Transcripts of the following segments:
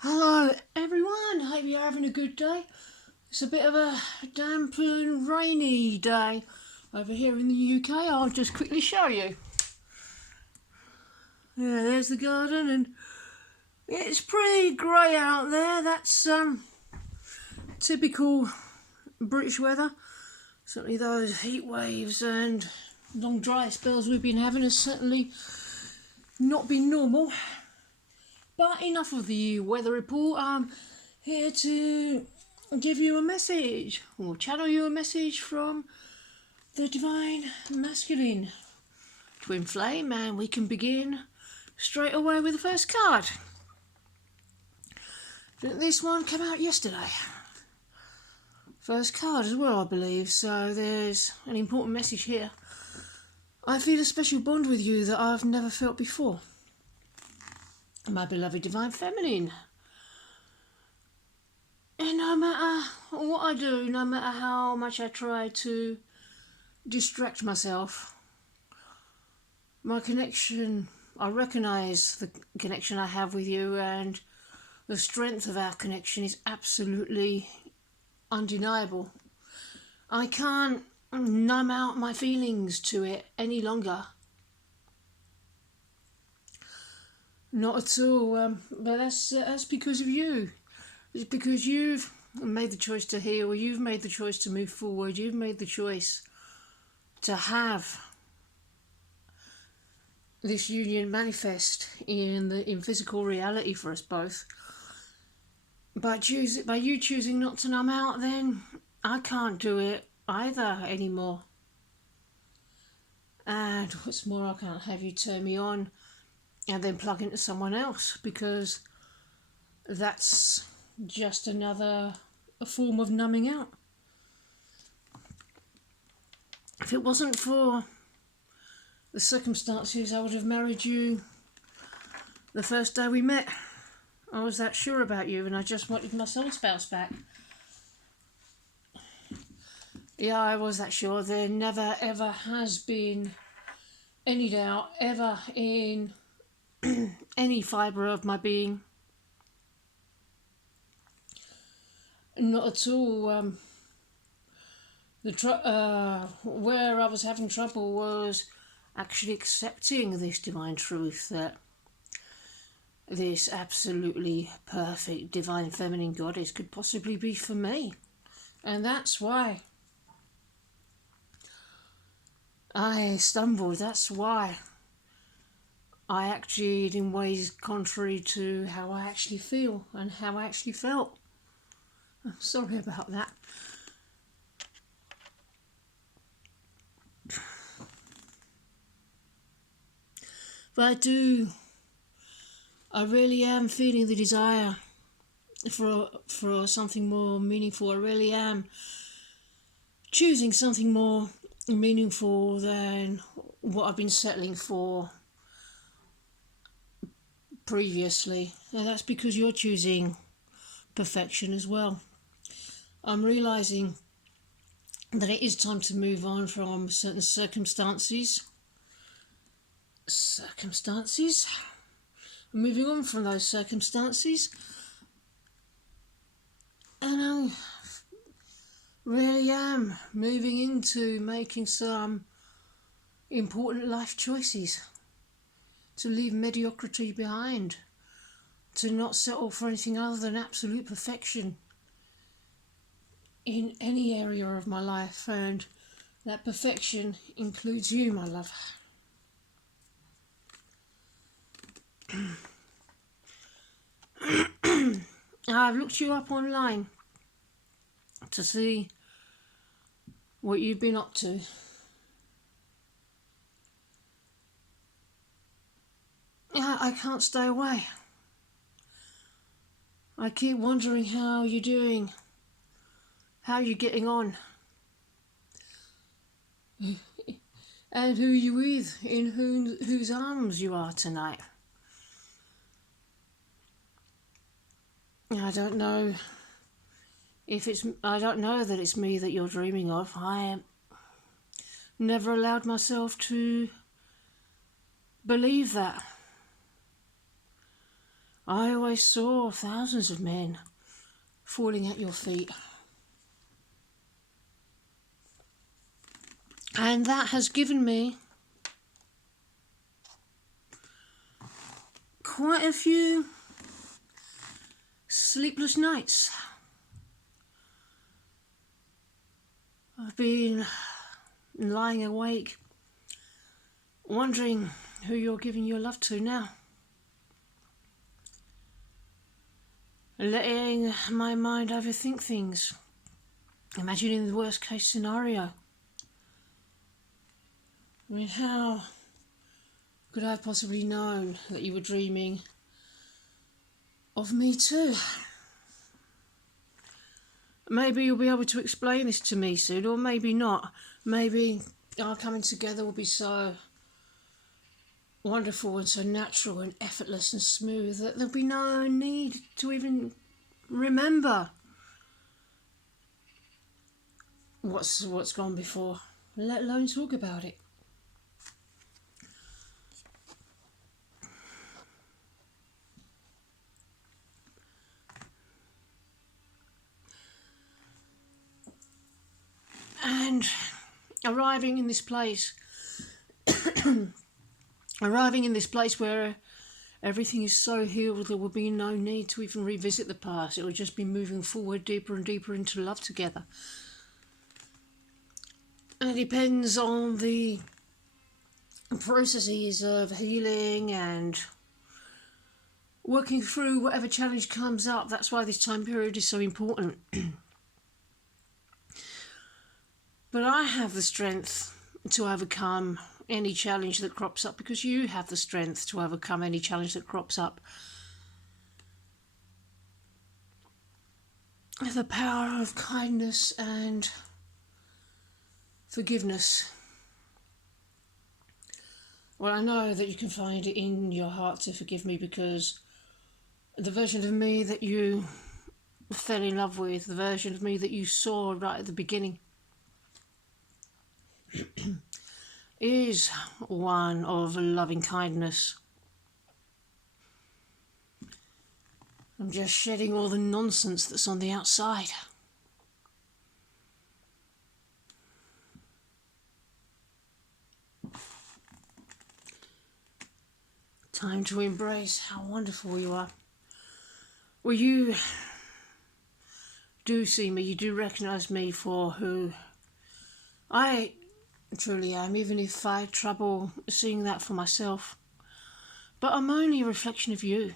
Hello everyone, hope you're having a good day. It's a bit of a damp and rainy day over here in the UK. I'll just quickly show you. Yeah, there's the garden and it's pretty grey out there. That's typical British weather. Certainly those heat waves and long dry spells we've been having has certainly not been normal. But enough of the weather report. I'm here to give you a message or channel you a message from the Divine Masculine Twin Flame, and we can begin straight away with the first card. This one came out yesterday. First card as well, I believe, so there's an important message here. I feel a special bond with you that I've never felt before. My beloved Divine Feminine. And no matter what I do, no matter how much I try to distract myself, my connection, I recognise the connection I have with you, and the strength of our connection is absolutely undeniable. I can't numb out my feelings to it any longer. Not at all, but that's because of you. It's because you've made the choice to heal, you've made the choice to move forward, you've made the choice to have this union manifest in physical reality for us both. By you choosing not to numb out, then I can't do it either anymore. And what's more, I can't have you turn me on and then plug into someone else, because that's just another form of numbing out. If it wasn't for the circumstances, I would have married you the first day we met. I was that sure about you, and I just wanted my soul spouse back. Yeah, I was that sure. There never ever has been any doubt ever in any fibre of my being. Not at all. Where I was having trouble was actually accepting this divine truth that this absolutely perfect divine feminine goddess could possibly be for me. And that's why I stumbled. That's why I acted in ways contrary to how I actually feel and how I actually felt. I'm sorry about that. But I really am feeling the desire for something more meaningful. I really am choosing something more meaningful than what I've been settling for previously. And that's because you're choosing perfection as well. I'm realising that it is time to move on from certain circumstances. I'm moving on from those circumstances, and I really am moving into making some important life choices, to leave mediocrity behind, to not settle for anything other than absolute perfection in any area of my life, and that perfection includes you, my love. I've looked you up online to see what you've been up to. I can't stay away. I keep wondering how you're doing, how you're getting on, and who you're with, in whose arms you are tonight. I don't know that it's me that you're dreaming of. I never allowed myself to believe that. I always saw thousands of men falling at your feet. And that has given me quite a few sleepless nights. I've been lying awake, wondering who you're giving your love to now. Letting my mind overthink things, imagining the worst case scenario. I mean, how could I have possibly known that you were dreaming of me too? Maybe you'll be able to explain this to me soon, or maybe not. Maybe our coming together will be so wonderful and so natural and effortless and smooth that there'll be no need to even remember what's gone before, let alone talk about it. And arriving in this place where everything is so healed, there will be no need to even revisit the past. It will just be moving forward deeper and deeper into love together. And it depends on the processes of healing and working through whatever challenge comes up. That's why this time period is so important. But I have the strength to overcome any challenge that crops up, because you have the strength to overcome any challenge that crops up. The power of kindness and forgiveness. Well, I know that you can find it in your heart to forgive me, because the version of me that you fell in love with, the version of me that you saw right at the beginning, is one of loving kindness. I'm just shedding all the nonsense that's on the outside. Time to embrace how wonderful you are. Well, you do see me, you do recognise me for who I truly am, even if I had trouble seeing that for myself. But I'm only a reflection of you.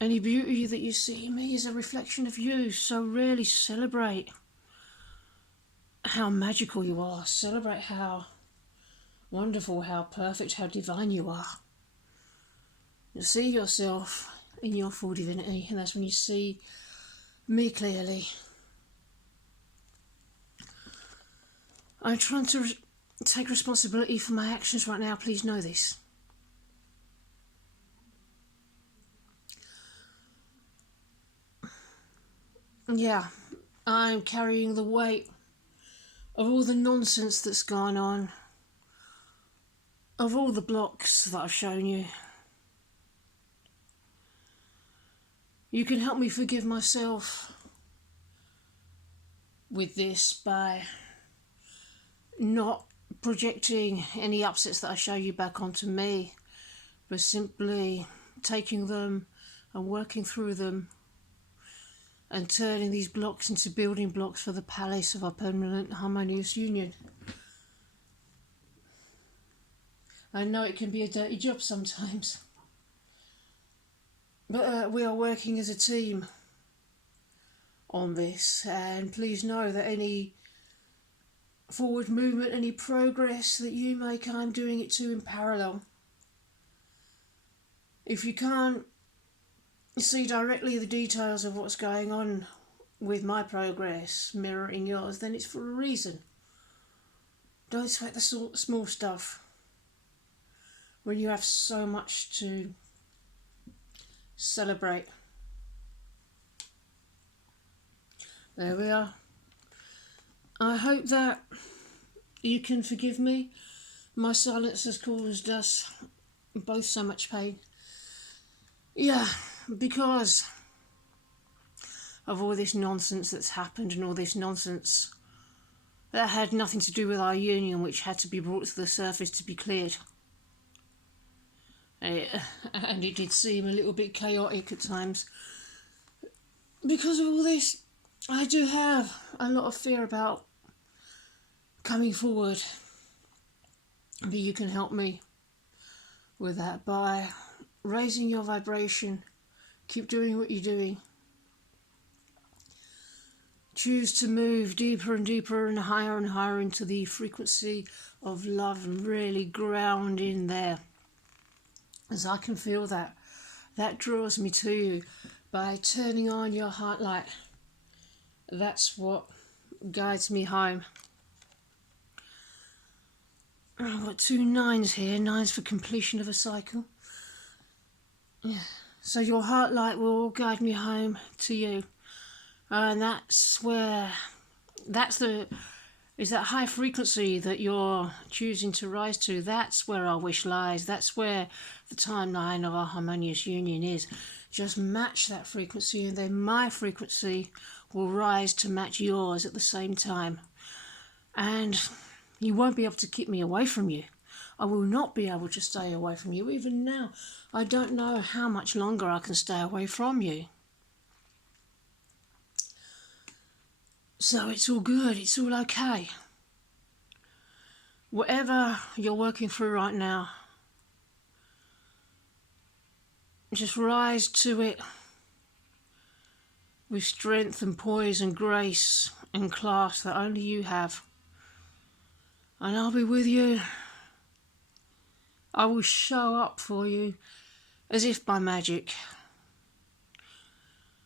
Any beauty that you see in me is a reflection of you, so really celebrate how magical you are. Celebrate how wonderful, how perfect, how divine you are. You see yourself in your full divinity, and that's when you see me clearly. I'm trying to take responsibility for my actions right now, please know this. Yeah, I'm carrying the weight of all the nonsense that's gone on, of all the blocks that I've shown you. You can help me forgive myself with this by not projecting any upsets that I show you back onto me, but simply taking them and working through them and turning these blocks into building blocks for the palace of our permanent harmonious union. I know it can be a dirty job sometimes, but we are working as a team on this, and please know that any forward movement, any progress that you make, I'm doing it too in parallel. If you can't see directly the details of what's going on with my progress mirroring yours, then it's for a reason. Don't sweat the small stuff when you have so much to celebrate. There we are. I hope that you can forgive me. My silence has caused us both so much pain. Yeah, because of all this nonsense that's happened and all this nonsense that had nothing to do with our union, which had to be brought to the surface to be cleared. And it did seem a little bit chaotic at times. Because of all this, I do have a lot of fear about coming forward. But you can help me with that by raising your vibration. Keep doing what you're doing. Choose to move deeper and deeper and higher into the frequency of love and really ground in there. As I can feel that. That draws me to you by turning on your heart light. That's what guides me home. I've got 2 9s here. 9s for completion of a cycle. Yeah. So your heart light will guide me home to you. And that's where, is that high frequency that you're choosing to rise to. That's where our wish lies. That's where the timeline of our harmonious union is. Just match that frequency, and then my frequency will rise to match yours at the same time. And you won't be able to keep me away from you. I will not be able to stay away from you. Even now, I don't know how much longer I can stay away from you. So it's all good, it's all okay. Whatever you're working through right now, just rise to it with strength and poise and grace and class that only you have. And I'll be with you. I will show up for you as if by magic.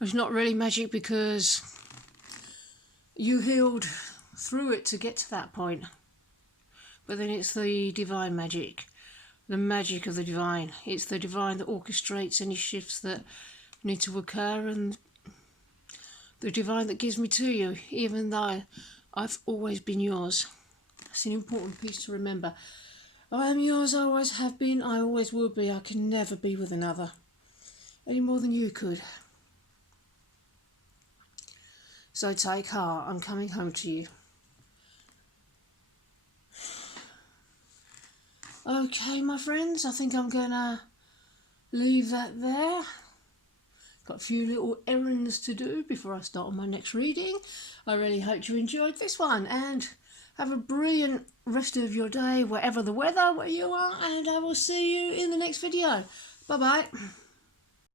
It's not really magic because you healed through it to get to that point. But then it's the divine magic, the magic of the divine. It's the divine that orchestrates any shifts that need to occur, and the divine that gives me to you, even though I've always been yours. That's an important piece to remember. I am yours, I always have been, I always will be. I can never be with another, any more than you could. So take heart, I'm coming home to you. Okay, my friends, I think I'm going to leave that there. Got a few little errands to do before I start on my next reading. I really hope you enjoyed this one, and have a brilliant rest of your day, wherever the weather, where you are, and I will see you in the next video. Bye-bye.